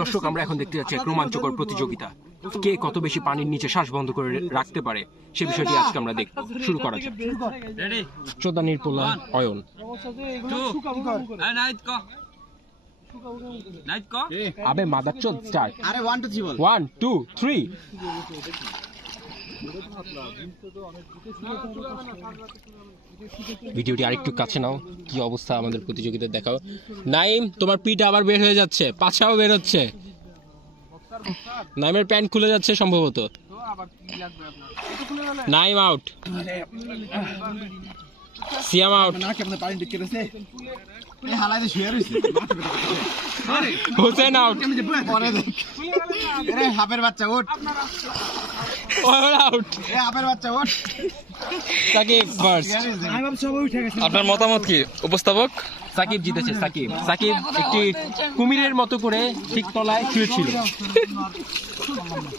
দর্শক আমরা এখন দেখতে যাচ্ছি এক রোমাঞ্চকর প্রতিযোগিতা। কে কত বেশি পানির নিচে শ্বাস বন্ধ করে রাখতে পারে সে বিষয়টি আজকে আমরা দেখব। শুরু করা যাক। রেডি চোদানির পোলা অয়ন। আবে মাদার চোদ স্টার্ট ওয়ান টু থ্রি ভিডিওটি আরেকটু কাছে নাও কি অবস্থা আমাদের প্রতিযোগিতা দেখাও। নাইম তোমার পিঠ আবার বের হয়ে যাচ্ছে পাছাও বের হচ্ছে। নাইমের প্যান্ট খুলে যাচ্ছে সম্ভবত। Naim out Siyam out Hossain out হাফের বাচ্চা আউট হাফের বাচ্চা সাকিব ফার্স্ট আপনার মতামত কি? উপস্থাপক? সাকিব জিতেছে সাকিব সাকিব একটি কুমিরের মতো করে ঠিক তলায় শুয়েছিল।